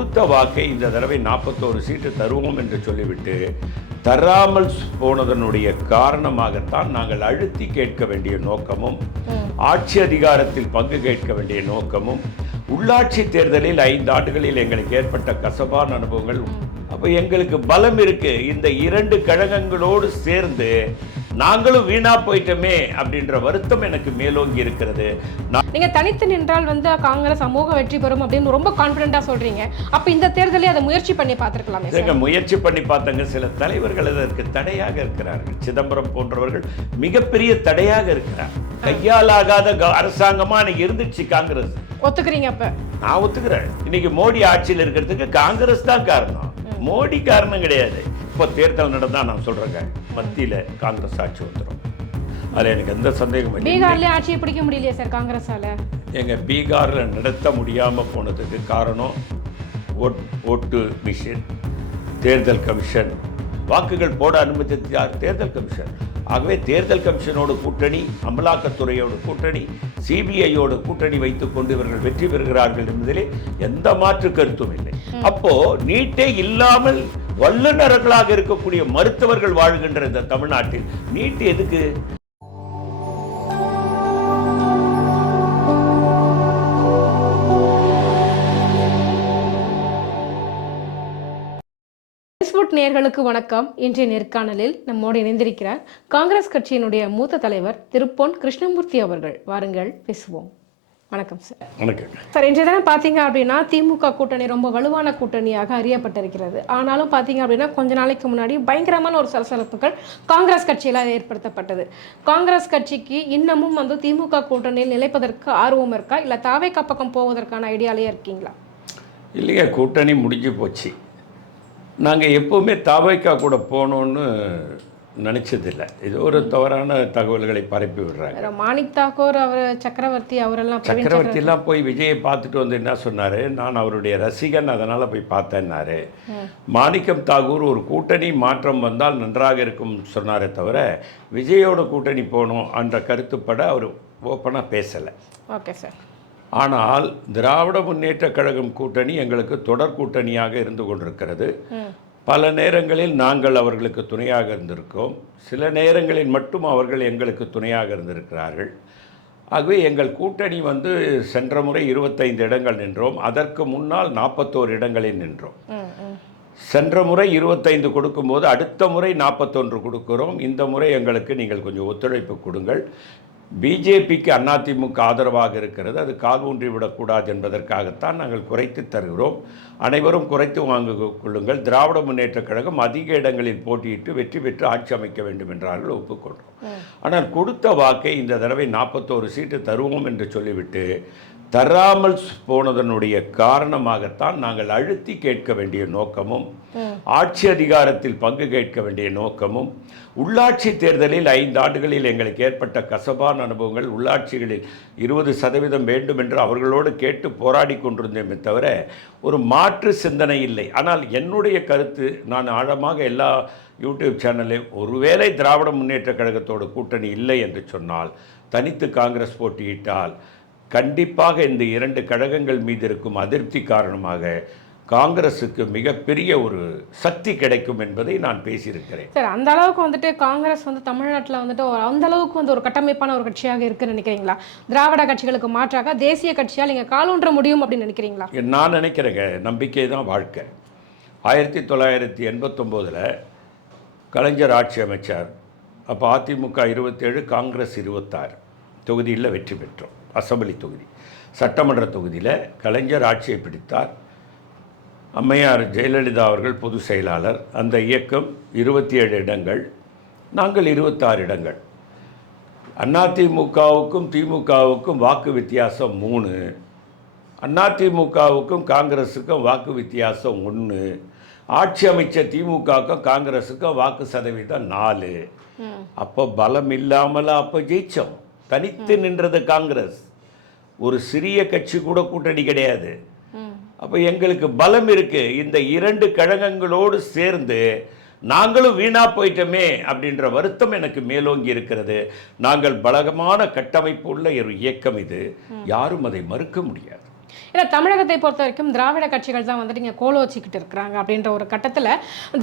கொடுத்த வாக்கை இந்த தடவை 41 சீட்டு தருவோம் என்று சொல்லிவிட்டு தராமல் போனதனுடைய காரணமாகத்தான் நாங்கள் அழுத்தி கேட்க வேண்டிய நோக்கமும் ஆட்சி அதிகாரத்தில் பங்கு கேட்க வேண்டிய நோக்கமும் உள்ளாட்சி தேர்தலில் 5 ஆண்டுகளில் எங்களுக்கு ஏற்பட்ட கசப்பான அனுபவங்கள். அப்போ எங்களுக்கு பலம் இருக்கு. இந்த 2 கழகங்களோடு சேர்ந்து நாங்களும் வீணா போயிட்டோமே அப்படின்ற வருத்தம் எனக்கு மேலோங்கி இருக்கிறது. நீங்க தனித்து நின்றால் காங்கிரஸ் அமோக வெற்றி பெறும் அப்படின்னு ரொம்ப கான்பிடண்டா சொல்றீங்க. அப்ப இந்த தேர்தலில் அதை முயற்சி பண்ணி பார்த்திருக்கலாமே. முயற்சி பண்ணி பார்த்தாங்க. சில தலைவர்கள் அதற்கு தடையாக இருக்கிறார்கள். சிதம்பரம் போன்றவர்கள் மிகப்பெரிய தடையாக இருக்கிறார். கையாலாகாத அரசாங்கமா இன்னைக்கு இருந்துச்சு காங்கிரஸ். ஒத்துக்கிறீங்க? அப்ப நான் ஒத்துக்கிறேன். இன்னைக்கு மோடி ஆட்சியில் இருக்கிறதுக்கு காங்கிரஸ் தான் காரணம், மோடி காரணம் கிடையாது. இப்போ தேர்தல் நடந்தா நான் சொல்றேங்க, மத்தியில காங்கிரஸ் ஆட்சி வந்துடும். அதுல எனக்கு எந்த சந்தேகமும் இல்லை. பீகார்ல ஆட்சியை பிடிக்க முடியலையே சார் காங்கிரஸால. எங்க பீகார்ல நடத்த முடியாம போனதுக்கு காரணம் ஓட்டு மிஷின், தேர்தல் கமிஷன். வாக்குகள் போட அனுமதித்தது யார்? தேர்தல் கமிஷன். ஆகவே தேர்தல் கமிஷனோடு கூட்டணி, அமலாக்கத்துறையோடு கூட்டணி, சிபிஐயோடு கூட்டணி வைத்துக் கொண்டு இவர்கள் வெற்றி பெறுகிறார்கள் என்பதிலே எந்த மாற்று கருத்தும் இல்லை. அப்போ நீட்டே இல்லாமல் வல்லுநர்களாக இருக்கக்கூடிய மருத்துவர்கள் வாழ்கின்ற இந்த தமிழ்நாட்டில் நீட் எதுக்கு? நேயர்களுக்கு வணக்கம். இன்றைய நேர்காணலில் நம்மோடு இணைந்திருக்கிறார் காங்கிரஸ் கட்சியினுடைய மூத்த தலைவர் திரு பொன் கிருஷ்ணமூர்த்தி அவர்கள். வாருங்கள் பேசுவோம். வணக்கம் சார். வணக்கம் சார். இன்றைய தினம் பார்த்தீங்க அப்படின்னா திமுக கூட்டணி ரொம்ப வலுவான கூட்டணியாக அறியப்பட்டிருக்கிறது. ஆனாலும் பார்த்தீங்க அப்படின்னா கொஞ்ச நாளைக்கு முன்னாடி பயங்கரமான ஒரு சலசலப்புகள் காங்கிரஸ் கட்சியில் ஏற்படுத்தப்பட்டது. காங்கிரஸ் கட்சிக்கு இன்னமும் திமுக கூட்டணியில் நிலைப்பதற்கு ஆர்வம் இருக்கா, இல்லை தாவேகா பக்கம் போவதற்கான ஐடியாலேயே இருக்கீங்களா? இல்லையா, கூட்டணி முடிஞ்சு போச்சு. நாங்கள் எப்போவுமே தாவேகா கூட போகணுன்னு நினச்சதில்லை. இது ஒரு தவறான தகவல்களை பரப்பி விடுறாங்க. மாணிக் தாக்கூர், அவர் சக்கரவர்த்தியெல்லாம் போய் விஜயை பார்த்துட்டு வந்து என்ன சொன்னார், நான் அவருடைய ரசிகன், அதனால் போய் பார்த்தேன்னாரு. மாணிக்கம் தாக்கூர் ஒரு கூட்டணி மாற்றம் வந்தால் நன்றாக இருக்கும் சொன்னாரே தவிர விஜயோட கூட்டணி போகணும் என்ற கருத்துப்பட அவர் ஓப்பனாக பேசலை. Okay sir. ஆனால் திராவிட முன்னேற்ற கழகம் கூட்டணி எங்களுக்கு தொடர் கூட்டணியாக இருந்து கொண்டிருக்கிறது. பல நேரங்களில் நாங்கள் அவர்களுக்கு துணையாக இருந்திருக்கோம், சில நேரங்களில் மட்டும் அவர்கள் எங்களுக்கு துணையாக இருந்திருக்கிறார்கள். ஆகவே எங்கள் கூட்டணி சென்ற முறை 25 இடங்கள் நின்றோம், அதற்கு முன்னால் 41 இடங்களில் நின்றோம். சென்ற முறை 25 கொடுக்கும்போது அடுத்த முறை 41 கொடுக்கிறோம். இந்த முறை எங்களுக்கு நீங்கள் கொஞ்சம் ஒத்துழைப்பு கொடுங்கள். பிஜேபிக்கு அதிமுக ஆதரவாக இருக்கிறது, அது கால் ஊன்றி விடக்கூடாது என்பதற்காகத்தான் நாங்கள் குறைத்து தருகிறோம். அனைவரும் குறைத்து வாங்கிக் கொள்ளுங்கள். திராவிட முன்னேற்ற கழகம் அதிக இடங்களில் போட்டியிட்டு வெற்றி பெற்று ஆட்சி அமைக்க வேண்டும் என்றார்கள், ஒப்புக்கொள்கிறோம். ஆனால் கொடுத்த வாக்கை இந்த தடவை 41 சீட்டு தருவோம் என்று சொல்லிவிட்டு தராமல் போனதனுடைய காரணமாகத்தான் நாங்கள் அழுத்தி கேட்க வேண்டிய நோக்கமும் ஆட்சி அதிகாரத்தில் பங்கு கேட்க வேண்டிய நோக்கமும் உள்ளாட்சி தேர்தலில் 5 ஆண்டுகளில் எங்களுக்கு ஏற்பட்ட கசப்பான அனுபவங்கள். உள்ளாட்சிகளில் 20% வேண்டும் என்று அவர்களோடு கேட்டு போராடி கொண்டிருந்தேமே தவிர ஒரு மாற்று சிந்தனை இல்லை. ஆனால் என்னுடைய கருத்து, நான் ஆழமாக எல்லா யூடியூப் சேனலையும், ஒருவேளை திராவிட முன்னேற்ற கழகத்தோடு கூட்டணி இல்லை என்று சொன்னால், தனித்து காங்கிரஸ் போட்டியிட்டால் கண்டிப்பாக இந்த 2 கழகங்கள் மீது இருக்கும் அதிருப்தி காரணமாக காங்கிரஸுக்கு மிகப்பெரிய ஒரு சக்தி கிடைக்கும் என்பதை நான் பேசியிருக்கிறேன். சார், அந்த அளவுக்கு காங்கிரஸ் தமிழ்நாட்டில் அந்த அளவுக்கு ஒரு கட்டமைப்பான ஒரு கட்சியாக இருக்குன்னு நினைக்கிறீங்களா? திராவிட கட்சிகளுக்கு மாற்றாக தேசிய கட்சியால் நீங்கள் காலூன்ற முடியும் அப்படின்னு நினைக்கிறீங்களா? நான் நினைக்கிறேங்க, நம்பிக்கை தான் வாழ்க்கை. 1989 கலைஞர் ஆட்சி அமைச்சார். அப்போ அதிமுக 27, காங்கிரஸ் 26 தொகுதியில் வெற்றி பெற்றோம். அசெம்பிளி தொகுதி, சட்டமன்ற தொகுதியில் கலைஞர் ஆட்சியை பிடித்தார். அம்மையார் ஜெயலலிதா அவர்கள் பொதுச் செயலாளர். அந்த இயக்கம் 27 இடங்கள், நாங்கள் 26 இடங்கள். அதிமுகவுக்கும் திமுகவுக்கும் வாக்கு வித்தியாசம் 3, அதிமுகவுக்கும் காங்கிரஸுக்கும் வாக்கு வித்தியாசம் 1, ஆட்சி அமைச்ச திமுகவுக்கும் காங்கிரஸுக்கும் வாக்கு சதவீதம் 4. அப்போ பலம் இல்லாமல் அப்போ ஜெயிச்சோம். தனித்து நின்றது காங்கிரஸ், ஒரு சிறிய கட்சி கூட கூட்டணி கிடையாது. அப்போ எங்களுக்கு பலம் இருக்கு. இந்த 2 கழகங்களோடு சேர்ந்து நாங்களும் வீணா போயிட்டோமே அப்படின்ற வருத்தம் எனக்கு மேலோங்கி இருக்கிறது. நாங்கள் பலகமான கட்டமைப்பு உள்ள ஒரு இயக்கம் இது, யாரும் அதை மறுக்க முடியாது. ஏன்னா தமிழகத்தை பொறுத்த வரைக்கும் திராவிட கட்சிகள் தான் வந்துட்டு இங்கே கோல வச்சுக்கிட்டு இருக்கிறாங்க அப்படின்ற ஒரு கட்டத்தில்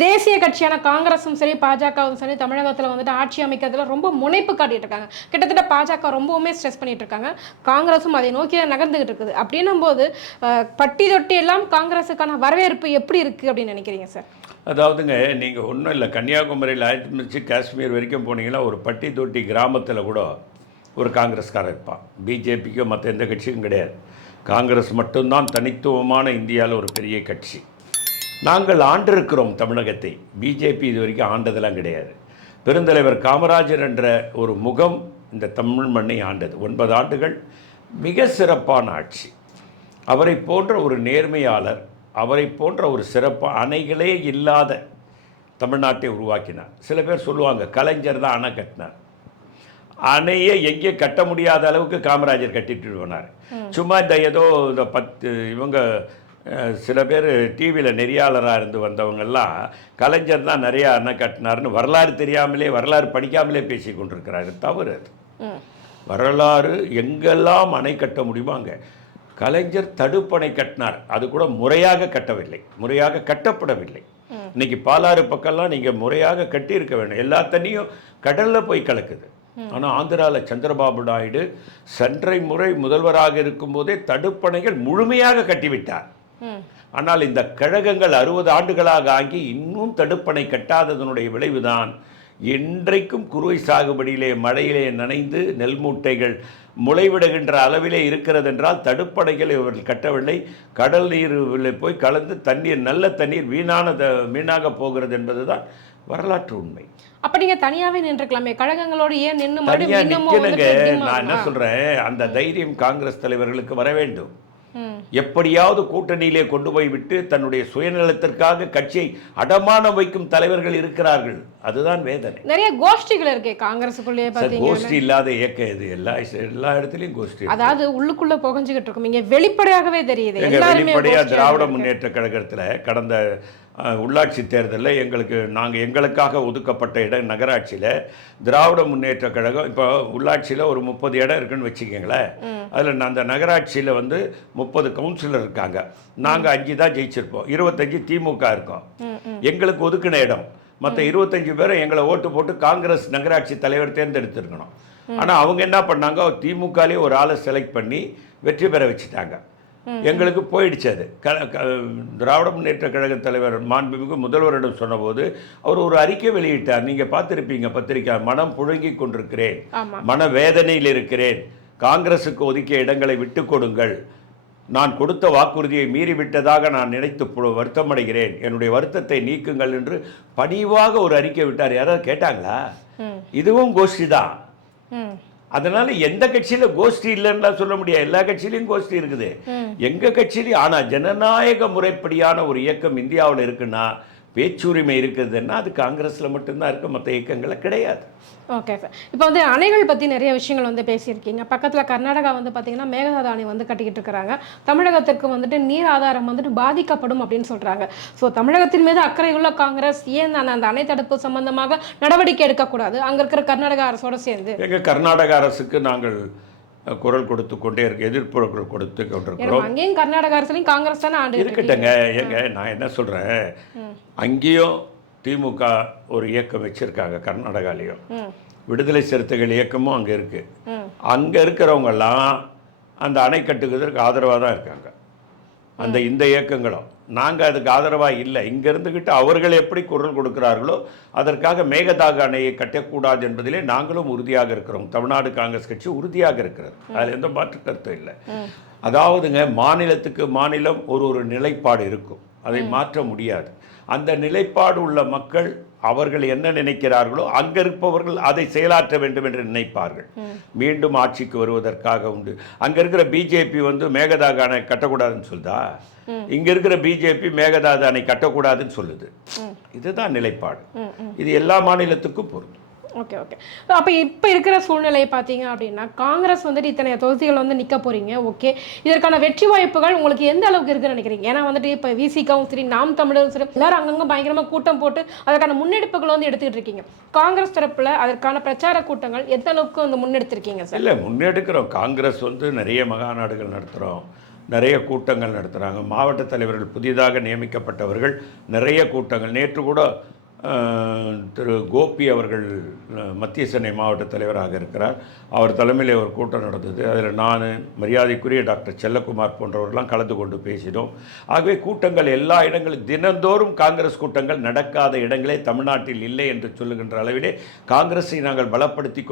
தேசிய கட்சியான காங்கிரஸும் சரி பாஜகவும் சரி தமிழகத்தில் வந்துட்டு ஆட்சி அமைக்கிறதுல ரொம்ப முனைப்பு காட்டிட்டு இருக்காங்க. கிட்டத்தட்ட பாஜக ரொம்பவுமே ஸ்ட்ரெஸ் பண்ணிட்டு இருக்காங்க, காங்கிரஸும் அதை நோக்கி தான் நகர்ந்துகிட்டு இருக்குது. அப்படின்னும் போது பட்டி தொட்டி எல்லாம் காங்கிரஸுக்கான வரவேற்பு எப்படி இருக்குது அப்படின்னு நினைக்கிறீங்க சார்? அதாவதுங்க, நீங்கள் ஒன்றும் இல்லை, கன்னியாகுமரியில் ஆரம்பிச்சு காஷ்மீர் வரைக்கும் போனீங்கன்னா ஒரு பட்டி தொட்டி கிராமத்தில் கூட ஒரு காங்கிரஸ்காரர் இருப்பான். பிஜேபிக்கோ மற்ற எந்த கட்சியும் கிடையாது. காங்கிரஸ் மட்டும்தான் தனித்துவமான இந்தியாவில் ஒரு பெரிய கட்சி. நாங்கள் ஆண்டிருக்கிறோம் தமிழகத்தை. பிஜேபி இது வரைக்கும் ஆண்டதெல்லாம் கிடையாது. பெருந்தலைவர் காமராஜர் என்ற ஒரு முகம் இந்த தமிழ் மண்ணை ஆண்டது. 9 ஆண்டுகள் மிக சிறப்பான ஆட்சி. அவரை போன்ற ஒரு நேர்மையாளர், அவரை போன்ற ஒரு சிறப்பு அணைகளே இல்லாத தமிழ்நாட்டை உருவாக்கினார். சில பேர் சொல்லுவாங்க கலைஞர் தான் அணை கட்டினார். அணையை எங்கே கட்ட முடியாத அளவுக்கு காமராஜர் கட்டிட்டு போனார். சும்மா இந்த ஏதோ இந்த 10 இவங்க சில பேர் டிவியில் நெறியாளராக இருந்து வந்தவங்கெல்லாம் கலைஞர் தான் நிறையா அணை கட்டினார்னு வரலாறு தெரியாமலே, வரலாறு படிக்காமலே பேசி கொண்டிருக்கிறாரு. தவறு அது. வரலாறு எங்கெல்லாம் அணை கட்ட முடியுமோ அங்கே கலைஞர் தடுப்பணை கட்டினார். அது கூட முறையாக கட்டவில்லை, முறையாக கட்டப்படவில்லை. இன்னைக்கு பாலாறு பக்கம்லாம் நீங்கள் முறையாக கட்டியிருக்க வேண்டும். எல்லா தண்ணியும் கடலில் போய் கலக்குது. ஆனால் ஆந்திராவில் சந்திரபாபு நாயுடு சென்றை முறை முதல்வராக இருக்கும்போதே தடுப்பணைகள் முழுமையாக கட்டிவிட்டார். ஆனால் இந்த கழகங்கள் 60 ஆண்டுகளாக ஆகி இன்னும் தடுப்பணை கட்டாததனுடைய விளைவுதான் இன்றைக்கும் குறுவை சாகுபடியிலே மழையிலே நனைந்து நெல் மூட்டைகள் முளைவிடுகின்ற அளவிலே இருக்கிறது என்றால் தடுப்பணைகள் இவர்கள் கட்டவில்லை. கடல் நீரில் போய் கலந்து தண்ணீர், நல்ல தண்ணீர் வீணாக போகிறது என்பதுதான் வரலாற்று உண்மை. அப்ப நீங்க தனியாவே நின்றுக்கலாமே, கழகங்களோடு ஏன் நின்று நான் என்ன சொல்றேன், அந்த தைரியம் காங்கிரஸ் தலைவர்களுக்கு வர வேண்டும். எப்படியாவது கூட்டணியிலே கொண்டு போய் விட்டு தன்னுடைய சுயநலத்திற்காக கட்சியை அடமானம் வைக்கும் தலைவர்கள் இருக்கிறார்கள். அதுதான் வேதனை. நிறைய கோஷ்டிகள் இருக்கே காங்கிரஸுக்குள்ளே. கோஷ்டி இல்லாத இயக்கம் இது. எல்லா இடத்துலயும் கோஷ்டி, அதாவது உள்ளுக்குள்ள புகஞ்சுகிட்டு இருக்கும். இங்க வெளிப்படையாகவே தெரியுது. வெளிப்படையா திராவிட முன்னேற்ற கழகத்துல கடந்த உள்ளாட்சி தேர்தலில் எங்களுக்காக ஒதுக்கப்பட்ட இடம் நகராட்சியில் திராவிட முன்னேற்ற கழகம் இப்போ உள்ளாட்சியில் ஒரு 30 இடம் இருக்குன்னு வச்சுக்கோங்களேன். அதில் அந்த நகராட்சியில் 30 கவுன்சிலர் இருக்காங்க. நாங்கள் 5 தான் ஜெயிச்சிருப்போம், 25 திமுக இருக்கோம். எங்களுக்கு ஒதுக்கின இடம் மற்ற 25 பேரை எங்களை ஓட்டு போட்டு காங்கிரஸ் நகராட்சி தலைவர் தேர்ந்தெடுத்திருக்கணும். ஆனால் அவங்க என்ன பண்ணாங்க, திமுகலேயே ஒரு ஆளை செலக்ட் பண்ணி வெற்றி பெற வச்சுட்டாங்க. எங்களுக்கு போயிடுச்சு அது. திராவிட முன்னேற்ற கழக தலைவர் மாண்புமிகு முதல்வரிடம் சொன்னபோது அவர் ஒரு அறிக்கை வெளியிட்டார். நீங்கள் பார்த்துருப்பீங்க பத்திரிக்கை. மனம் புழுங்கி கொண்டிருக்கிறேன், மன வேதனையில் இருக்கிறேன், காங்கிரஸுக்கு ஒதுக்கிய இடங்களை விட்டு கொடுங்கள், நான் கொடுத்த வாக்குறுதியை மீறிவிட்டதாக நான் நினைத்து வருத்தமடைகிறேன், என்னுடைய வருத்தத்தை நீக்குங்கள் என்று பணிவாக ஒரு அறிக்கை விட்டார். யாராவது கேட்டாங்களா? இதுவும் கோஷ்டி தான். அதனால எந்த கட்சியில கோஷ்டி இல்லைன்னா சொல்ல முடியாது. எல்லா கட்சியிலையும் கோஷ்டி இருக்குது. எங்க கட்சியிலையும். ஆனா ஜனநாயக முறைப்படியான ஒரு இயக்கம் இந்தியாவில் இருக்குன்னா, பேச்சுரிமை இருக்குதுன்னா அது காங்கிரஸ்ல மட்டும்தான் இருக்கு, மற்ற இயக்கங்கள கிடையாது. Okay sir. இப்போ வந்து அணைகள் பற்றி நிறைய விஷயங்கள் வந்து பேசியிருக்கீங்க. பக்கத்தில் கர்நாடகா வந்து பார்த்தீங்கன்னா மேகதாது அணை வந்து கட்டிக்கிட்டு இருக்கிறாங்க. தமிழகத்திற்கு வந்துட்டு நீர் ஆதாரம் வந்துட்டு பாதிக்கப்படும் அப்படின்னு சொல்கிறாங்க. ஸோ தமிழகத்தின் மீது அக்கறை உள்ள காங்கிரஸ் ஏன் அந்த அணை தடுப்பு சம்பந்தமாக நடவடிக்கை எடுக்கக்கூடாது அங்கே இருக்கிற கர்நாடக அரசோடு சேர்ந்து? எங்கள் கர்நாடக அரசுக்கு நாங்கள் குரல் கொடுத்து கொண்டே இருக்கு, எதிர்ப்பு கொடுத்து கொண்டிருக்கிறோம். அங்கேயும் கர்நாடக அரசுலையும் காங்கிரஸ் தானே ஆண்டு இருக்கட்டங்க. நான் என்ன சொல்கிறேன், அங்கேயும் திமுக ஒரு இயக்கம் வச்சுருக்காங்க, கர்நாடகாலையும் விடுதலை சிறுத்தைகள் இயக்கமும் அங்கே இருக்குது. அங்கே இருக்கிறவங்கெல்லாம் அந்த அணை கட்டுக்கிறதுக்கு ஆதரவாக தான் இருக்காங்க, இந்த இயக்கங்களும். நாங்கள் அதுக்கு ஆதரவாக இல்லை. இங்கே இருந்துக்கிட்டு அவர்கள் எப்படி குரல் கொடுக்கிறார்களோ அதற்காக மேகதாது அணையை கட்டக்கூடாது என்பதிலே நாங்களும் உறுதியாக இருக்கிறோம். தமிழ்நாடு காங்கிரஸ் கட்சி உறுதியாக இருக்கிறது, அதில் எந்த மாற்று கருத்தும் இல்லை. அதாவதுங்க, மாநிலத்துக்கு மாநிலம் ஒரு நிலைப்பாடு இருக்கும், அதை மாற்ற முடியாது. அந்த நிலைப்பாடு உள்ள மக்கள் அவர்கள் என்ன நினைக்கிறார்களோ அங்கே இருப்பவர்கள் அதை செயலாற்ற வேண்டும் என்று நினைப்பார்கள். மீண்டும் ஆட்சிக்கு வருவதற்காக உண்டு. அங்கே இருக்கிற பிஜேபி மேகதாது அணை கட்டக்கூடாதுன்னு சொல்லுதா? இங்கே இருக்கிற பிஜேபி மேகதாது அணை கட்டக்கூடாதுன்னு சொல்லுது. இதுதான் நிலைப்பாடு. இது எல்லா மாநிலத்துக்கும் பொருந்தும். Okay okay. அப்போ இப்போ இருக்கிற சூழ்நிலையை பார்த்தீங்க அப்படின்னா காங்கிரஸ் வந்துட்டு இத்தனை தொகுதிகள் வந்து நிற்க போகிறீங்க. ஓகே, இதற்கான வெற்றி வாய்ப்புகள் உங்களுக்கு எந்த அளவுக்கு இருக்குன்னு நினைக்கிறீங்க? ஏன்னா வந்துட்டு இப்போ விசிகாவும் சரி, நாம் தமிழரும் சரி, எல்லாரும் அங்கங்கே பயங்கரமாக கூட்டம் போட்டு அதற்கான முன்னெடுப்புகள் வந்து எடுத்துக்கிட்டு இருக்கீங்க. காங்கிரஸ் தரப்பில் அதற்கான பிரச்சார கூட்டங்கள் எந்த அளவுக்கு வந்து முன்னெடுத்திருக்கீங்க சார்? இல்லை, முன்னெடுக்கிறோம். காங்கிரஸ் நிறைய மகாநாடுகள் நடத்துகிறோம், நிறைய கூட்டங்கள் நடத்துகிறாங்க. மாவட்ட தலைவர்கள் புதிதாக நியமிக்கப்பட்டவர்கள் நிறைய கூட்டங்கள். நேற்று கூட திரு கோபி அவர்கள் மத்திய சென்னை மாவட்ட தலைவராக இருக்கிறார். அவர் தலைமையில் ஒரு கூட்டம் நடந்தது. அதில் நான், மரியாதைக்குரிய டாக்டர் செல்லக்குமார் போன்றவர்கள்லாம் கலந்து கொண்டு பேசினோம். ஆகவே கூட்டங்கள் எல்லா இடங்களும், தினந்தோறும் காங்கிரஸ் கூட்டங்கள் நடக்காத இடங்களே தமிழ்நாட்டில் இல்லை என்று சொல்லுகின்ற அளவிலே காங்கிரஸை நாங்கள் பலப்படுத்தி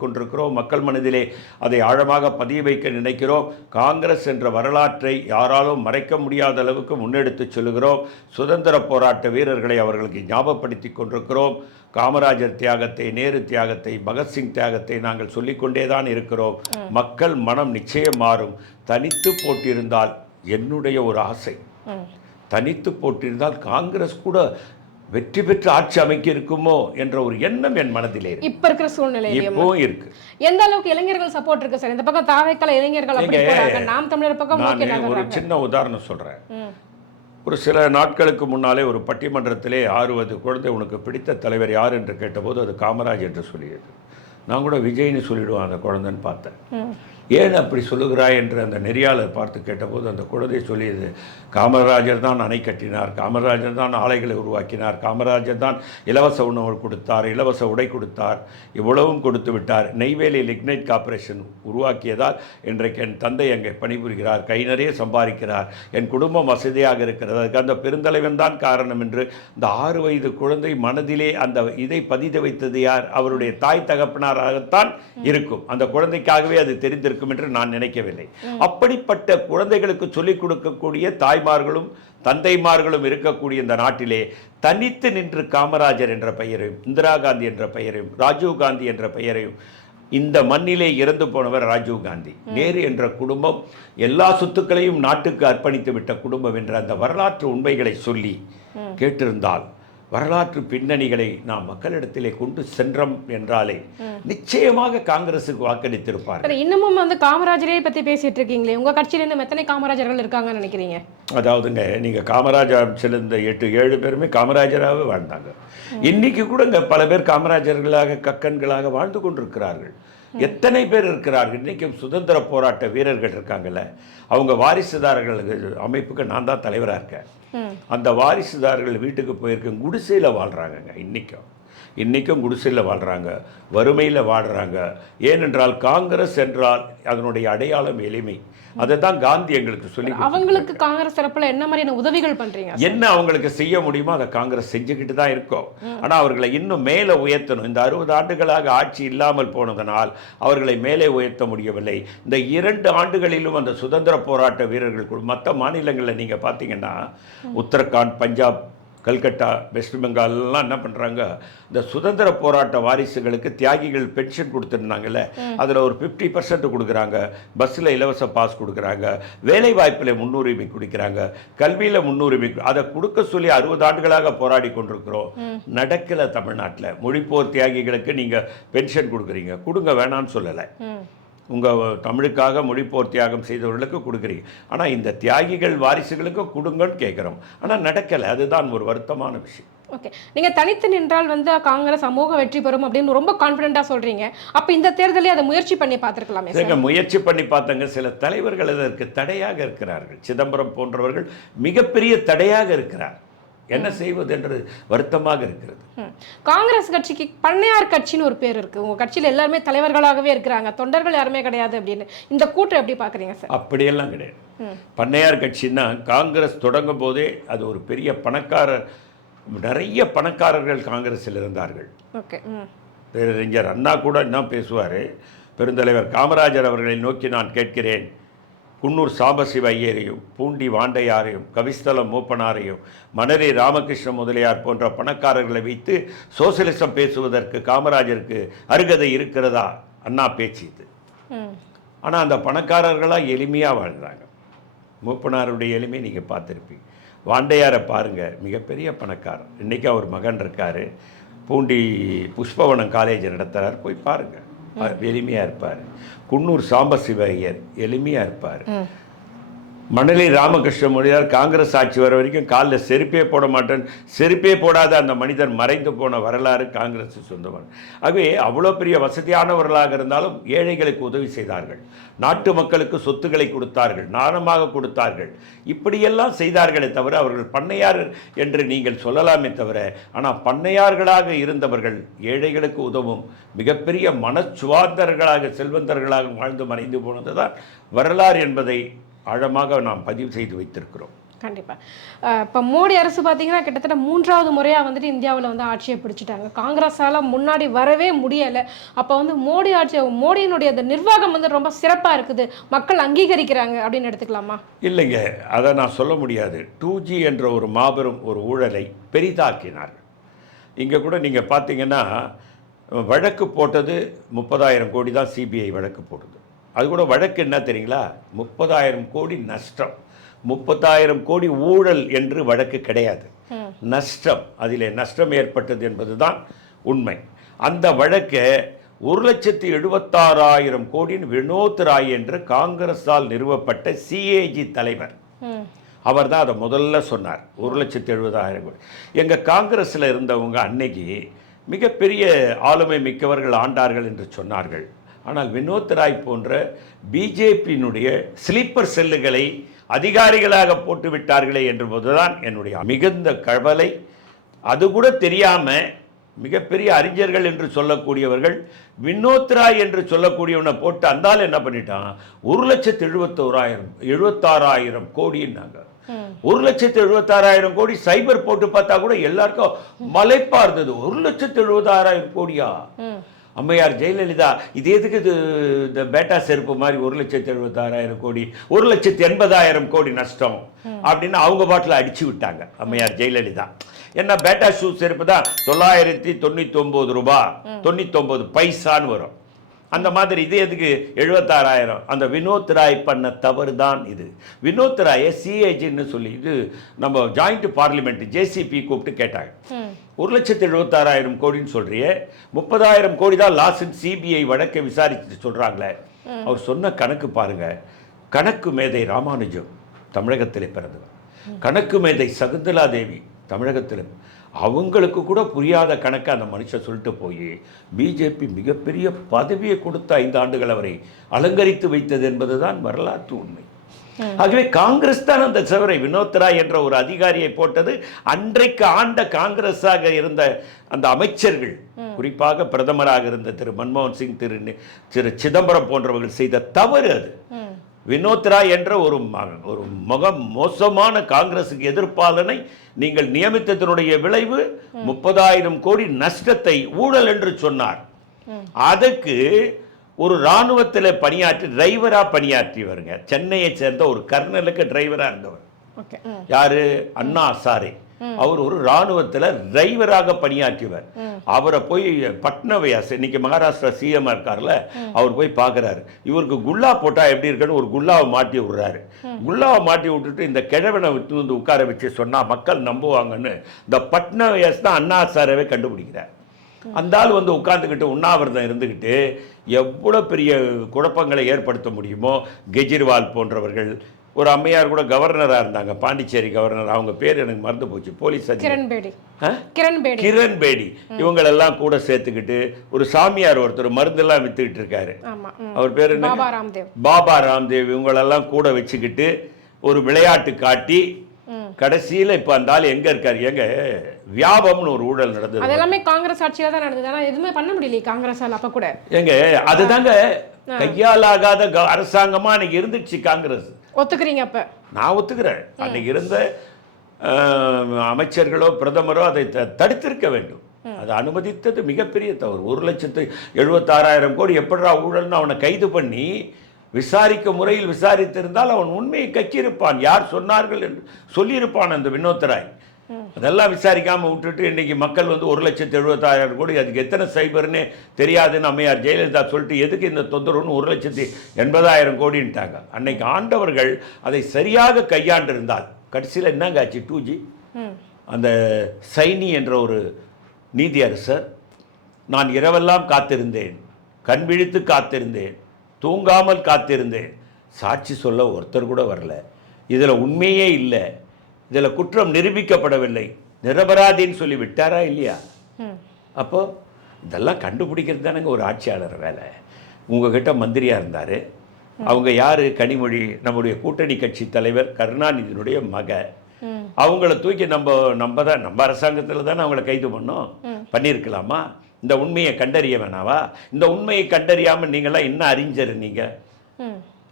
கொண்டிருக்கிறோம். மக்கள் மனதிலே அதை ஆழமாக பதிய வைக்க நினைக்கிறோம். காங்கிரஸ் என்ற வரலாற்றை யாராலும் மறைக்க முடியாத அளவுக்கு முன்னெடுத்து சொல்லுகிறோம். சுதந்திர போராட்ட வீரர்களை அவர்களுக்கு ஞாபகப்படுத்தி கொண்டிருக்கிறோம். காமராஜர் தியாகத்தை, நேரு தியாகத்தை, பகத்சிங் தியாகத்தை நாங்கள் சொல்லிக்கொண்டே தான் இருக்கிறோம். மக்கள் மனம் நிச்சயம் மாறும். தனித்து போட்டிருந்தால், என்னுடைய ஒரு ஆசை, தனித்து போட்டிருந்தால் காங்கிரஸ் கூட வெற்றி பெற்று ஆட்சி அமைக்க இருக்குமோ என்ற ஒரு எண்ணம் என் மனதிலே இருக்கு. இப்ப இருக்கிற சூழ்நிலையில இப்போ இருக்கு. எந்த அளவுக்கு இளைஞர்கள் சப்போர்ட் இருக்கு சார்? இந்த பக்கம் தாவேக்கல இளைஞர்கள் அப்படி போறாங்க, நாம் தமிழர் பக்கம் நான் ஒரு சின்ன உதாரணம் சொல்றேன். ஒரு சில நாட்களுக்கு முன்னாலே ஒரு பட்டிமன்றத்திலே 60 குழந்தை உனக்கு பிடித்த தலைவர் யார் என்று கேட்டபோது அது காமராஜ் என்று சொல்லியது. நான் கூட விஜய்னு சொல்லிடுவான் அந்த குழந்தைன்னு பார்த்தேன். ஏன் அப்படி சொல்லுகிறாய் என்று அந்த நெறியாளர் பார்த்து கேட்டபோது அந்த குழந்தை சொல்லியது, காமராஜர் தான் அணை கட்டினார், காமராஜர் தான் ஆலைகளை உருவாக்கினார், காமராஜர் தான் இலவச உணவு கொடுத்தார், இலவச உடை கொடுத்தார், இவ்வளவும் கொடுத்து விட்டார். நெய்வேலி லிக்னைட் கார்ப்பரேஷன் உருவாக்கியதால் இன்றைக்கு என் தந்தை அங்கே பணிபுரிகிறார், கை நிறைய சம்பாதிக்கிறார், என் குடும்பம் வசதியாக இருக்கிறது, அதுக்கு அந்த பெருந்தலைவன் தான் காரணம் என்று இந்த 6 வயது குழந்தை மனதிலே அந்த இதை பதித்து வைத்தது யார்? அவருடைய தாய் தகப்பனாராகத்தான் இருக்கும். அந்த குழந்தைக்காகவே அது தெரிந்திருக்கும் என்று நான் நினைக்கவில்லை. அப்படிப்பட்ட குழந்தைகளுக்கு சொல்லிக் கொடுக்கக்கூடிய தாய்மார்களும் தந்தைமார்களும் இருக்கக்கூடிய இந்த நாட்டிலே தனித்து நின்று காமராஜர் என்ற பெயரையும், இந்திரா காந்தி என்ற பெயரையும், ராஜீவ் காந்தி என்ற பெயரையும், இந்த மண்ணிலே இறந்து போனவர் ராஜீவ் காந்தி, நேரு என்ற குடும்பம் எல்லா சொத்துக்களையும் நாட்டுக்கு அர்ப்பணித்து விட்ட குடும்பம் என்ற அந்த வரலாற்று உண்மைகளை சொல்லி கேட்டிருந்தால், வரலாற்று பின்னணிகளை நாம் மக்களிடத்திலே கொண்டு சென்றோம் என்றாலே நிச்சயமாக காங்கிரசுக்கு வாக்களித்திருப்பார். இன்னமும் வந்து காமராஜரே பத்தி பேசிட்டு இருக்கீங்களே, உங்க கட்சியில இருந்து எத்தனை காமராஜர்கள் இருக்காங்கன்னு நினைக்கிறீங்க? அதாவதுங்க, நீங்க காமராஜர் சில 8-7 பேருமே காமராஜராகவே வாழ்ந்தாங்க. இன்னைக்கு கூட இங்க பல பேர் காமராஜர்களாக, கக்கன்களாக வாழ்ந்து கொண்டிருக்கிறார்கள். எத்தனை பேர் இருக்கிறார்கள்? இன்றைக்கும் சுதந்திர போராட்ட வீரர்கள் இருக்காங்கல்ல, அவங்க வாரிசுதாரர்கள் அமைப்புக்கு நான் தான் தலைவராக இருக்கேன். அந்த வாரிசுதாரர்கள் வீட்டுக்கு போயிருக்கேன், குடிசையில் வாழ்கிறாங்கங்க. இன்றைக்கும் குடிசையில் வாழ்கிறாங்க, வறுமையில் வாழ்கிறாங்க. ஏனென்றால் காங்கிரஸ் என்றால் அதனுடைய அடையாளம் எளிமை. அதை தான் காந்தி எங்களுக்கு சொல்லி. அவங்களுக்கு காங்கிரஸ் தரப்புல என்ன மாதிரியான உதவிகள் பண்றீங்க? என்ன அவங்களுக்கு செய்ய முடியுமோ அதை காங்கிரஸ் செஞ்சுக்கிட்டு தான் இருக்கோம். ஆனால் அவர்களை இன்னும் மேலே உயர்த்தணும். இந்த 60 ஆண்டுகளாக ஆட்சி இல்லாமல் போனதனால் அவர்களை மேலே உயர்த்த முடியவில்லை. இந்த 2 ஆண்டுகளிலும் அந்த சுதந்திர போராட்ட வீரர்கள் மற்ற மாநிலங்களில் நீங்கள் பார்த்தீங்கன்னா, உத்தரகாண்ட், பஞ்சாப், கல்கட்டா, வெஸ்ட் பெங்கால்லாம் என்ன பண்ணுறாங்க, இந்த சுதந்திர போராட்ட வாரிசுகளுக்கு தியாகிகள் பென்ஷன் கொடுத்துருந்தாங்கல்ல, அதில் ஒரு 50% கொடுக்குறாங்க, பஸ்ஸில் இலவச பாஸ் கொடுக்குறாங்க, வேலை வாய்ப்பில் முன்னுரிமை கொடுக்குறாங்க, கல்வியில் முன்னுரிமை. அதை கொடுக்க சொல்லி 60 ஆண்டுகளாக போராடி கொண்டிருக்கிறோம். நடக்கலை தமிழ்நாட்டில். மொழிப்போர் தியாகிகளுக்கு நீங்கள் பென்ஷன் கொடுக்குறீங்க, கொடுங்க, வேணான்னு சொல்லலை. உங்கள் தமிழுக்காக மொழிப்போர் தியாகம் செய்தவர்களுக்கு கொடுக்குறீங்க, ஆனால் இந்த தியாகிகள் வாரிசுகளுக்கு கொடுங்கன்னு கேட்குறோம். ஆனால் நடக்கலை. அதுதான் ஒரு வருத்தமான விஷயம். ஓகே, நீங்கள் தனித்து நின்றால் வந்து காங்கிரஸ் அமோக வெற்றி பெறும் அப்படின்னு ரொம்ப கான்ஃபிடென்ட்டாக சொல்கிறீங்க. அப்போ இந்த தேர்தலே அதை முயற்சி பண்ணி பார்த்துருக்கலாமே? சரிங்க, முயற்சி பண்ணி பார்த்தாங்க. சில தலைவர்கள் அதற்கு தடையாக இருக்கிறார்கள். சிதம்பரம் போன்றவர்கள் மிகப்பெரிய தடையாக இருக்கிறார். என்ன செய்வது என்று வருத்தமாக இருக்கிறது. காங்கிரஸ் கட்சிக்கு பண்ணையார் கட்சின்னு ஒரு பேர் இருக்கு. உங்க கட்சியில் எல்லாருமே தலைவர்களாகவே இருக்கிறாங்க, தொண்டர்கள் யாருமே கிடையாது அப்படின்னு. இந்த கூட்டம் எப்படி பாக்குறீங்க சார்? அப்படியெல்லாம் கிடையாது. பண்ணையார் கட்சின்னா காங்கிரஸ் தொடங்கும் போதே அது ஒரு பெரிய நிறைய பணக்காரர்கள் காங்கிரஸில் இருந்தார்கள். ஓகே, பேரறிஞர் அண்ணா கூட என்ன பேசுவார், பெருந்தலைவர் காமராஜர் அவர்களை நோக்கி நான் கேட்கிறேன், குன்னூர் சாம்பசிவ ஐயரையும், பூண்டி வாண்டையாரையும், கவிஸ்தலம் மூப்பனாரையும், மணரி ராமகிருஷ்ண முதலியார் போன்ற பணக்காரர்களை வைத்து சோசியலிசம் பேசுவதற்கு காமராஜருக்கு அருகதை இருக்கிறதா? அண்ணா பேச்சு இது. ஆனால் அந்த பணக்காரர்களாக எளிமையாக வாழ்ந்தாங்க. மூப்பனாருடைய எளிமை நீங்கள் பார்த்துருப்பீங்க. வாண்டையாரை பாருங்கள், மிகப்பெரிய பணக்காரர். இன்றைக்கி அவர் மகன் இருக்கார், பூண்டி புஷ்பவனம் காலேஜ் நடத்துகிறார், போய் பாருங்கள், எளிமையாக இருப்பார். குன்னூர் சாம்பசிவ ஐயர் எளிமையாக இருப்பார். மணலி ராமகிருஷ்ண மொழியார் காங்கிரஸ் ஆட்சி வர வரைக்கும் காலில் செருப்பே போட மாட்டேன், செருப்பே போடாத அந்த மனிதன் மறைந்து போன வரலாறு காங்கிரஸ் சொந்தமான. ஆகவே அவ்வளோ பெரிய வசதியானவர்களாக இருந்தாலும் ஏழைகளுக்கு உதவி செய்தார்கள், நாட்டு மக்களுக்கு சொத்துக்களை கொடுத்தார்கள், நாணமாக கொடுத்தார்கள், இப்படியெல்லாம் செய்தார்களே தவிர அவர்கள் பண்ணையார் என்று நீங்கள் சொல்லலாமே தவிர, ஆனால் பண்ணையார்களாக இருந்தவர்கள் ஏழைகளுக்கு உதவும் மிகப்பெரிய மனச்சுவார்ந்தர்களாக செல்வந்தர்களாக வாழ்ந்து மறைந்து போனது தான் வரலாறு என்பதை ஆழமாக நாம் பதிவு செய்து வைத்திருக்கிறோம். கண்டிப்பாக இப்போ மோடி அரசு பார்த்தீங்கன்னா கிட்டத்தட்ட 3வது முறையாக வந்துட்டு இந்தியாவில் வந்து ஆட்சியை பிடிச்சிட்டாங்க. காங்கிரஸால் முன்னாடி வரவே முடியலை. அப்போ வந்து மோடியினுடைய அந்த நிர்வாகம் வந்து ரொம்ப சிறப்பாக இருக்குது, மக்கள் அங்கீகரிக்கிறாங்க அப்படின்னு எடுத்துக்கலாமா? இல்லைங்க, அதை நான் சொல்ல முடியாது. 2G என்ற ஒரு மாபெரும் ஒரு ஊழலை பெரிதாக்கினார்கள். இங்கே கூட நீங்கள் பார்த்தீங்கன்னா வழக்கு போட்டது 30,000 கோடி தான் சிபிஐ வழக்கு போடுது. அது கூட வழக்கு என்ன தெரியுங்களா? 30,000 கோடி நஷ்டம். 30,000 கோடி ஊழல் என்று வழக்கு கிடையாது, நஷ்டம். அதில் நஷ்டம் ஏற்பட்டது என்பதுதான் உண்மை. அந்த வழக்கை 1,76,000 கோடின்னு வினோத் ராய் என்று காங்கிரஸால் நிறுவப்பட்ட சிஏஜி தலைவர், அவர் தான் அதை முதல்ல சொன்னார். 1,70,000 கோடி. எங்கள் காங்கிரஸில் இருந்தவங்க அன்னைக்கு மிகப்பெரிய ஆளுமை மிக்கவர்கள் ஆண்டார்கள் என்று சொன்னார்கள். ஆனால் வினோத் ராய் போன்ற பிஜேபியினுடைய ஸ்லீப்பர் செல்லுகளை அதிகாரிகளாக போட்டு விட்டார்களே என்பதுதான் என்னுடைய மிகுந்த கவலை. அது கூட தெரியாமல் மிகப்பெரிய அறிஞர்கள் என்று சொல்லக்கூடியவர்கள் வினோத் ராய் என்று சொல்லக்கூடியவனை போட்டு அந்தால் என்ன பண்ணிட்டான், 1,76,000 கோடின்னாங்க. 1,76,000 கோடி சைபர் போட்டு பார்த்தா கூட எல்லாருக்கும் மலைப்பா இருந்தது. 1,76,000 கோடியா? அம்மையார் ஜெயலலிதா இது எதுக்கு இது இந்த பேட்டா செருப்பு மாதிரி 1,76,000 கோடி, 1,80,000 கோடி நஷ்டம் அப்படின்னு அவங்க பாட்டில் அடிச்சு விட்டாங்க அம்மையார் ஜெயலலிதா. என்ன பேட்டா ஷூ செருப்பு தான் 999 ரூபாய் 99 பைசான்னு வரும். அந்த மாதிரி இது எதுக்கு 76,000? அந்த வினோத் ராய் பண்ண தவறு தான் இது. வினோத் ராயை சிஏஜின்னு சொல்லி இது நம்ம ஜாயிண்ட் பார்லிமெண்ட் ஜேசிபி கூப்பிட்டு கேட்டாங்க. 1,76,000 கோடின்னு சொல்றியே, 30,000 கோடி தான் லாஸ்ட் சிபிஐ வழக்கை விசாரிச்சுட்டு சொல்றாங்களே. அவர் சொன்ன கணக்கு பாருங்க. கணக்கு மேதை ராமானுஜம் தமிழகத்தில் பிறந்தவர், கணக்கு மேதை சகுந்தலா தேவி தமிழகத்தில், அவங்களுக்கு கூட புரியாத கணக்கை அந்த மனுஷன் சொல்லிட்டு போய் பிஜேபி மிகப்பெரிய பதவியை கொடுத்த 5 ஆண்டுகள் அவரை அலங்கரித்து வைத்தது என்பதுதான் வரலாற்று உண்மை. ஆகவே காங்கிரஸ் தான் அந்த சவரை வினோத் ராய் என்ற ஒரு அதிகாரியை போட்டது. அன்றைக்கு ஆண்ட காங்கிரஸாக இருந்த அந்த அமைச்சர்கள், குறிப்பாக பிரதமராக இருந்த திரு மன்மோகன் சிங், திரு சிதம்பரம் போன்றவர்கள் செய்த தவறு அது. வினோத் ராய் என்ற ஒரு மோசமான காங்கிரசுக்கு எதிர்ப்பாளனை நீங்கள் நியமித்ததனுடைய விளைவு 30,000 கோடி நஷ்டத்தை ஊழல் என்று சொன்னார். அதுக்கு ஒரு இராணுவத்தில் பணியாற்றி டிரைவரா பணியாற்றி வருங்க, சென்னையை சேர்ந்த ஒரு கர்னலுக்கு டிரைவரா இருந்தவர். யாரு? அண்ணா ஹசாரே. அவர் ஒரு இராணுவத்தில் டிரைவராக பணியாற்றியவர். அவரை போய் பட்னவியாஸ், இன்னைக்கு மகாராஷ்டிரா சிஎம் இருக்கார்ல, அவர் போய் பார்க்குறாரு. இவருக்கு குல்லா போட்டால் எப்படி இருக்குன்னு ஒரு குல்லாவை மாட்டி விடுறாரு. குல்லாவை மாட்டி விட்டுட்டு இந்த கிழவனை விட்டு வந்து உட்கார வச்சு சொன்னால் மக்கள் நம்புவாங்கன்னு இந்த பட்னவியாஸ் தான் அண்ணா ஹசாரேவே கண்டுபிடிக்கிறார். அந்த ஆள் வந்து உட்காந்துக்கிட்டு உண்ணாவிரதம் இருந்துக்கிட்டு எவ்வளோ பெரிய குழப்பங்களை ஏற்படுத்த முடியுமோ. கெஜ்ரிவால் போன்றவர்கள், ஒரு அம்மையார் கூட கவர்னராக இருந்தாங்க, பாண்டிச்சேரி கவர்னர், அவங்க பேர் எனக்கு மறந்து போச்சு, போலீஸ் கிரண் பேடி, இவங்களெல்லாம் கூட சேர்த்துக்கிட்டு ஒரு சாமியார் ஒருத்தர் மருந்தெல்லாம் வித்துக்கிட்டு இருக்காரு, அவர் பேர் என்ன, பாபா ராம்தேவ், இவங்களெல்லாம் கூட வச்சுக்கிட்டு ஒரு விளையாட்டு காட்டி கடைசியில் இப்போ அந்த ஆள் எங்க இருக்காரு? எங்க வியாபம்னு ஒரு ஊழல் நடந்தது. அது எல்லாமே காங்கிரஸ் ஆட்சியில தான் நடந்தது. ஆனால் எதுவுமே பண்ண முடியல காங்கிரஸால். அப்போ கூட எங்க அதுதாங்க கையாலாகாத அரசாங்கமா அன்னைக்கு இருந்துச்சு காங்கிரஸ். ஒத்துக்கிறீங்க? அப்ப நான் ஒத்துக்கிறேன். அன்னைக்கு இருந்த அமைச்சர்களோ பிரதமரோ அதை தடுத்திருக்க வேண்டும். அதை அனுமதித்தது மிகப்பெரிய தவறு. 1,76,000 கோடி எப்படா ஊழல்னு அவனை கைது பண்ணி விசாரிக்க முறையில் விசாரித்திருந்தால் அவன் உண்மையை கச்சிருப்பான். யார் சொன்னார்கள் என்று சொல்லியிருப்பான் அந்த வினோத் ராய். அதெல்லாம் விசாரிக்காமல் விட்டுட்டு இன்னைக்கு மக்கள் வந்து 1,70,000 கோடி, அதுக்கு எத்தனை சைபர்னே தெரியாதுன்னு அம்மையார் ஜெயலலிதா சொல்லிட்டு எதுக்கு இந்த தொந்தரவுன்னு 1,80,000 கோடின்ட்டாங்க. அன்னைக்கு ஆண்டவர்கள் அதை சரியாக கையாண்டிருந்தால் கடைசியில் என்னங்க ஆச்சு? 2G அந்த சைனி என்ற ஒரு நீதி அரசர், நான் இரவெல்லாம் காத்திருந்தேன், கண் விழித்து காத்திருந்தேன், தூங்காமல் காத்திருந்தேன், சாட்சி சொல்ல ஒருத்தர் கூட வரல, இதில் உண்மையே இல்லை, இதில் குற்றம் நிரூபிக்கப்படவில்லை, நிரபராதின்னு சொல்லி விட்டாரா இல்லையா? அப்போது இதெல்லாம் கண்டுபிடிக்கிறது தானேங்க ஒரு ஆட்சியாளர் வேலை. உங்ககிட்ட மந்திரியாக இருந்தார், அவங்க யார்? கனிமொழி, நம்முடைய கூட்டணி கட்சி தலைவர் கருணாநிதியினுடைய மக. அவங்கள தூக்கி நம்ம அரசாங்கத்தில் தானே அவங்கள கைது பண்ணியிருக்கலாமா? இந்த உண்மையை கண்டறிய வேணாவா? இந்த உண்மையை கண்டறியாமல் நீங்களாம் என்ன அறிஞர்? நீங்கள்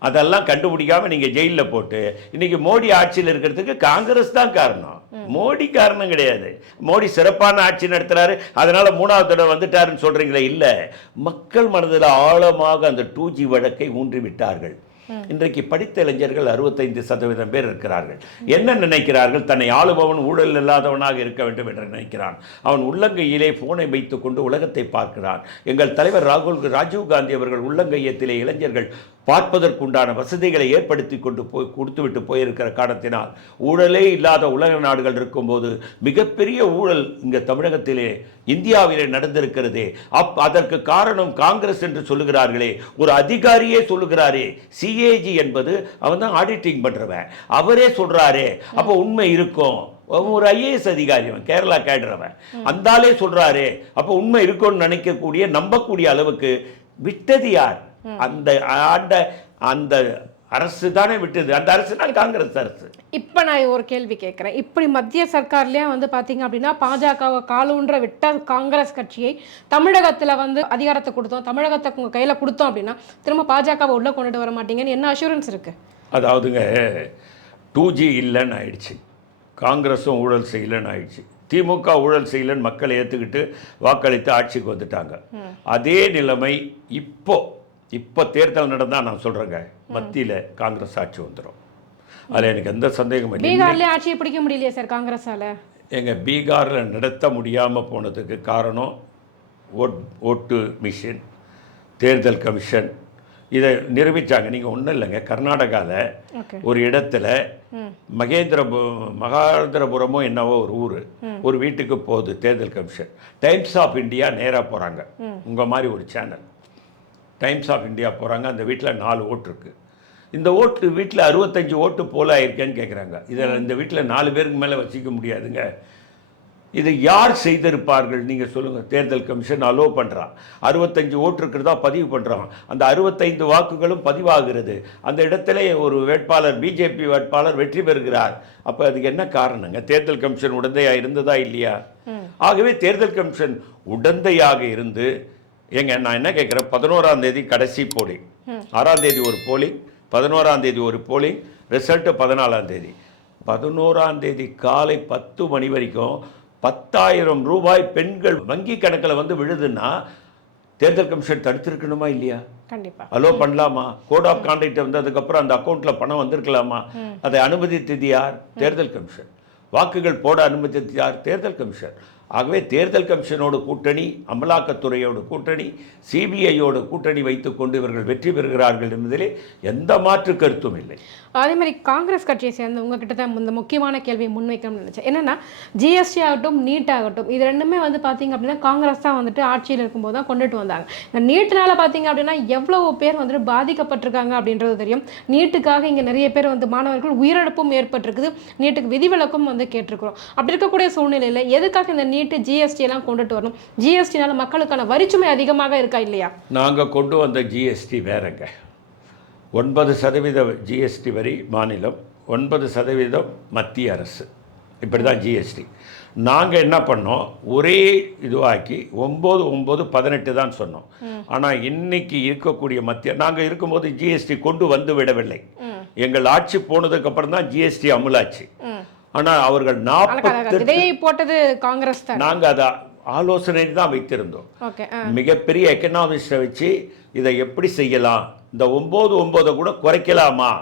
அதெல்லாம் கண்டுபிடிக்காம நீங்க ஜெயிலில் போட்டு இன்னைக்கு மோடி ஆட்சியில் இருக்கிறதுக்கு காங்கிரஸ் தான் காரணம், மோடி காரணம் கிடையாது. மோடி சிறப்பான ஆட்சி நடத்துறாரு, அதனால 3வது தடவை வந்துட்டாருன்னு சொல்றீங்களே. இல்ல, மக்கள் மனதில் ஆழமாக அந்த 2G வழக்கை ஊன்றி விட்டார்கள். இன்றைக்கு படித்த இளைஞர்கள் 65% பேர் இருக்கிறார்கள். என்ன நினைக்கிறார்கள்? தன்னை ஆளுபவன் ஊழல் இல்லாதவனாக இருக்க வேண்டும் என்று நினைக்கிறான். அவன் உள்ளங்கையிலே போனை வைத்துக் கொண்டு உலகத்தை பார்க்கிறான். எங்கள் தலைவர் ராஜீவ் காந்தி அவர்கள் உள்ளங்கையத்திலே இளைஞர்கள் பார்ப்பதற்குண்டான வசதிகளை ஏற்படுத்தி கொண்டு கொடுத்துவிட்டு போயிருக்கிற காரணத்தினால் ஊழலே இல்லாத உலக நாடுகள் இருக்கும்போது மிகப்பெரிய ஊழல் இங்கே தமிழகத்திலே இந்தியாவிலே நடந்திருக்கிறதே. அதற்கு காரணம் காங்கிரஸ் என்று சொல்லுகிறார்களே, ஒரு அதிகாரியே சொல்லுகிறாரே, சிஏஜி என்பது அவன் தான் ஆடிட்டிங் பண்றவன், அவரே சொல்றாரே, அப்போ உண்மை இருக்கும். ஒரு ஐஏஎஸ் அதிகாரி, கேரளா கேடுறவன், அந்தாலே சொல்றாரே, அப்போ உண்மை இருக்கும்னு நினைக்கக்கூடிய நம்பக்கூடிய அளவுக்கு விட்டது யார்? அந்த அரசு தானே விட்டது. அந்த அரசு தான் காங்கிரஸ் அரசு. இப்போ நான் ஒரு கேள்வி கேட்குறேன். இப்படி மத்திய சர்க்கார்லேயே பார்த்தீங்க அப்படின்னா பாஜகவை காலூன்ற விட்ட காங்கிரஸ் கட்சியை தமிழகத்தில் அதிகாரத்தை கொடுத்தோம், தமிழகத்தை உங்கள் கையில் கொடுத்தோம் அப்படின்னா திரும்ப பாஜகவை உள்ளே கொண்டுட்டு வர மாட்டீங்கன்னு என்ன அஷூரன்ஸ் இருக்குது? அதாவதுங்க, 2G இல்லைன்னு ஆயிடுச்சு, காங்கிரஸும் ஊழல் செய்யலைன்னு ஆயிடுச்சு, திமுக ஊழல் செய்யலன்னு மக்களை ஏற்றுக்கிட்டு வாக்களித்து ஆட்சிக்கு வந்துட்டாங்க. அதே நிலைமை இப்போ தேர்தல் நடந்தால் நான் சொல்கிறேங்க, மத்தியில் காங்கிரஸ் ஆட்சி வந்துடும். அதில் எனக்கு எந்த சந்தேகமும் இல்லை. பீகார்லேயே ஆட்சியை பிடிக்க முடியலையே சார் காங்கிரஸால். எங்கள் பீகாரில் நடத்த முடியாமல் போனதுக்கு காரணம் ஓட்டு மிஷின், தேர்தல் கமிஷன் இதை நிரூபித்தாங்க. நீங்கள் ஒன்றும் இல்லைங்க, கர்நாடகாவில் ஒரு இடத்துல மகாந்திரபுரமோ என்னவோ ஒரு ஊர், ஒரு வீட்டுக்கு போகுது தேர்தல் கமிஷன். டைம்ஸ் ஆஃப் இந்தியா நேராக போகிறாங்க, உங்கள் மாதிரி ஒரு சேனல் டைம்ஸ் ஆஃப் இந்தியா போகிறாங்க. அந்த வீட்டில் 4 ஓட்டு இருக்குது. இந்த வீட்டில் 65 ஓட்டு போல ஆயிருக்கேன்னு கேட்குறாங்க. இதில் இந்த வீட்டில் 4 பேருக்கு மேலே வச்சிக்க முடியாதுங்க. இது யார் செய்திருப்பார்கள் நீங்கள் சொல்லுங்கள்? தேர்தல் கமிஷன் அலோவ் பண்ணுறான், 65 ஓட்டு இருக்கிறதா பதிவு பண்ணுறான், அந்த 65 வாக்குகளும் பதிவாகிறது. அந்த இடத்துல ஒரு வேட்பாளர், பிஜேபி வேட்பாளர் வெற்றி பெறுகிறார். அப்போ அதுக்கு என்ன காரணங்க? தேர்தல் கமிஷன் உடந்தையாக இருந்ததா இல்லையா? ஆகவே தேர்தல் கமிஷன் உடந்தையாக இருந்து, நான் என்ன கேட்குறேன், 11ஆம் தேதி கடைசி போலிங், 6ஆம் தேதி ஒரு போலிங், 11ஆம் தேதி ஒரு போலிங், ரிசல்ட்டு 14ஆம் தேதி. 11ஆம் தேதி காலை 10 மணி வரைக்கும் 10,000 ரூபாய் பெண்கள் வங்கி கணக்கில் விழுதுன்னா தேர்தல் கமிஷன் தடுத்திருக்கணுமா இல்லையா? கண்டிப்பா அலோ பண்ணலாமா? கோட் ஆஃப் கான்டக்ட் வந்ததுக்கப்புறம் அந்த அக்கௌண்ட்டில் பணம் வந்திருக்கலாமா? அதை அனுமதித்தது யார்? தேர்தல் கமிஷன். வாக்குகள் போட அனுமதித்தது யார்? தேர்தல் கமிஷன். ஆகவே தேர்தல் கமிஷனோடு கூட்டணி, அமலாக்கத்துறையோடு கூட்டணி, சிபிஐயோடு கூட்டணி வைத்துக்கொண்டு இவர்கள் வெற்றி பெறுகிறார்கள் என்பதிலே எந்த மாற்று கருத்தும் இல்லை. அதே மாதிரி காங்கிரஸ் கட்சியை சேர்ந்த உங்ககிட்ட தான் இந்த முக்கியமான கேள்வியை முன்வைக்கணும்னு நினச்சேன். என்னென்னா, ஜிஎஸ்டி ஆகட்டும், நீட் ஆகட்டும், இது ரெண்டுமே பார்த்தீங்க அப்படின்னா காங்கிரஸ் தான் ஆட்சியில் இருக்கும்போது தான் கொண்டுட்டு வந்தாங்க. இந்த நீட்டினால் பார்த்தீங்க அப்படின்னா எவ்வளவு பேர் பாதிக்கப்பட்டிருக்காங்க அப்படின்றது தெரியும். நீட்டுக்காக இங்கே நிறைய பேர் மாணவர்கள் உயிரிழப்பும் ஏற்பட்டிருக்குது, நீட்டுக்கு விதிவிலக்கும் கேட்டிருக்கிறோம். அப்படி இருக்கக்கூடிய சூழ்நிலையில் எதுக்காக இந்த நீட்டு ஜிஎஸ்டி எல்லாம் கொண்டுட்டு வரணும்? ஜிஎஸ்டினால மக்களுக்கான வரிச்சுமை அதிகமாக இருக்கா இல்லையா? நாங்கள் கொண்டு வந்த ஜிஎஸ்டி வேறங்க. 9% ஜிஎஸ்டி வரி மாநிலம், 9% மத்திய அரசு, இப்படி தான் ஜிஎஸ்டி. நாங்கள் என்ன பண்ணோம், ஒரே இதுவாக்கி 9, 18 தான் சொன்னோம். ஆனால் இன்னைக்கு இருக்கக்கூடிய நாங்கள் இருக்கும்போது ஜிஎஸ்டி கொண்டு வந்து விடவில்லை. எங்கள் ஆட்சி போனதுக்கு அப்புறம் தான் ஜிஎஸ்டி அமுலாச்சு. ஆனால் அவர்கள் 48 போட்டது காங்கிரஸ் தான். நாங்கள் அதை ஆலோசனை தான் வைத்திருந்தோம். மிகப்பெரிய எக்கனாமிஸ்டை வச்சு இதை எப்படி செய்யலாம், இந்த 9 கூட குறைக்கலாமா,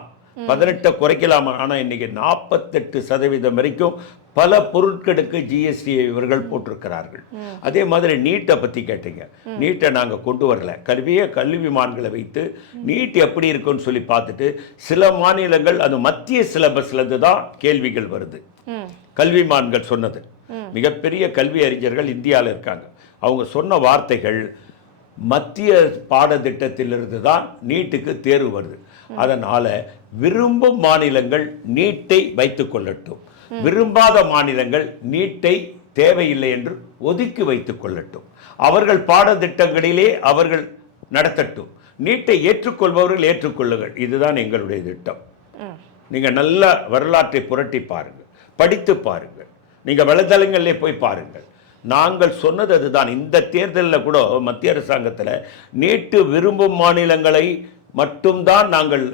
18 குறைக்கலாமா? ஆனால் இன்னைக்கு 48% வரைக்கும் பல பொருட்களுக்கு ஜிஎஸ்டியை இவர்கள் போட்டிருக்கிறார்கள். அதே மாதிரி நீட்டை பற்றி கேட்டீங்க. நீட்டை நாங்கள் கொண்டு வரல, கல்விமான்களை வைத்து நீட் எப்படி இருக்குன்னு சொல்லி பார்த்துட்டு சில மாநிலங்கள் அது மத்திய சிலபஸ்லேருந்து தான் கேள்விகள் வருது. கல்விமான்கள் சொன்னது, மிகப்பெரிய கல்வி அறிஞர்கள் இந்தியாவில் இருக்காங்க, அவங்க சொன்ன வார்த்தைகள் மத்திய பாடத்திட்டத்திலிருந்து தான் நீட்டுக்கு தேர்வு வருது. அதனால் விரும்பும் மாநிலங்கள் நீட்டை வைத்துக் கொள்ளட்டும், விரும்பாத மாநிலங்கள் நீட்டை தேவையில்லை என்று ஒதுக்கி வைத்துக் கொள்ளட்டும், அவர்கள் பாடத்திட்டங்களிலே அவர்கள் நடத்தட்டும், நீட்டை ஏற்றுக்கொள்பவர்கள் ஏற்றுக்கொள்ளுங்கள். இதுதான் எங்களுடைய திட்டம். நீங்கள் நல்ல வரலாற்றை புரட்டி பாருங்கள், படித்து பாருங்கள், நீங்கள் வலைதளங்களிலே போய் பாருங்கள். நாங்கள் சொன்னது அதுதான். இந்த தேர்தலில் கூட மத்திய அரசாங்கத்தில் நீட்டு விரும்பும் மாநிலங்களை மட்டும்தான் நாங்கள்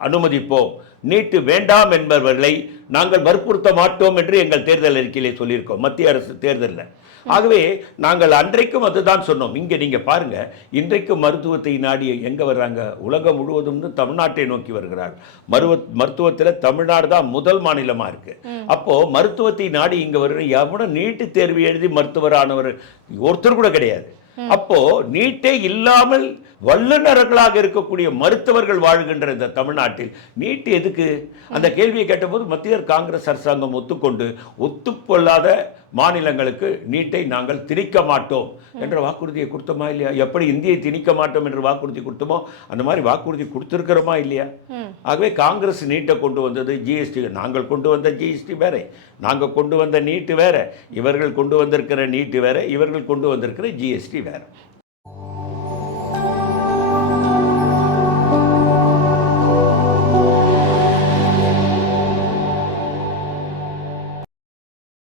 அனுமதிப்போம், நீட்டு வேண்டாம் என்பவர்களை நாங்கள் வற்புறுத்த மாட்டோம் என்று எங்கள் தேர்தல் அறிக்கையிலே சொல்லியிருக்கோம் மத்திய அரசு தேர்தலில். ஆகவே நாங்கள் அன்றைக்கும் அதுதான் சொன்னோம். இங்கே நீங்கள் பாருங்க, இன்றைக்கு மருத்துவத்தை நாடி எங்கே வர்றாங்க? உலகம் முழுவதும் தமிழ்நாட்டை நோக்கி வருகிறார். மருத்துவத்தில் தமிழ்நாடு தான் முதல் மாநிலமாக இருக்கு. அப்போ மருத்துவத்தை நாடி இங்கே வருகிற எவனோ நீட்டு தேர்வு எழுதி மருத்துவரானவர் ஒருத்தர் கூட கிடையாது. அப்போ நீட்டே இல்லாமல் வல்லுநர்களாக இருக்கக்கூடிய மருத்துவர்கள் வாழ்கின்ற இந்த தமிழ்நாட்டில் நீட் எதுக்கு? அந்த கேள்வியை கேட்டபோது மத்திய காங்கிரஸ் அரசாங்கம் ஒத்துக்கொள்ளாத மாநிலங்களுக்கு நீட்டை நாங்கள் திணிக்க மாட்டோம் என்ற வாக்குறுதியை கொடுத்தோமா இல்லையா? எப்படி இந்தியை திணிக்க மாட்டோம் என்று வாக்குறுதி கொடுத்தோமோ அந்த மாதிரி வாக்குறுதி கொடுத்துருக்கிறோமா இல்லையா? ஆகவே காங்கிரஸ் நீட்டை கொண்டு வந்தது, ஜிஎஸ்டி, நாங்கள் கொண்டு வந்த ஜிஎஸ்டி வேற, நாங்கள் கொண்டு வந்த நீட்டு வேற, இவர்கள் கொண்டு வந்திருக்கிற நீட்டு வேற, இவர்கள் கொண்டு வந்திருக்கிற ஜிஎஸ்டி வேற.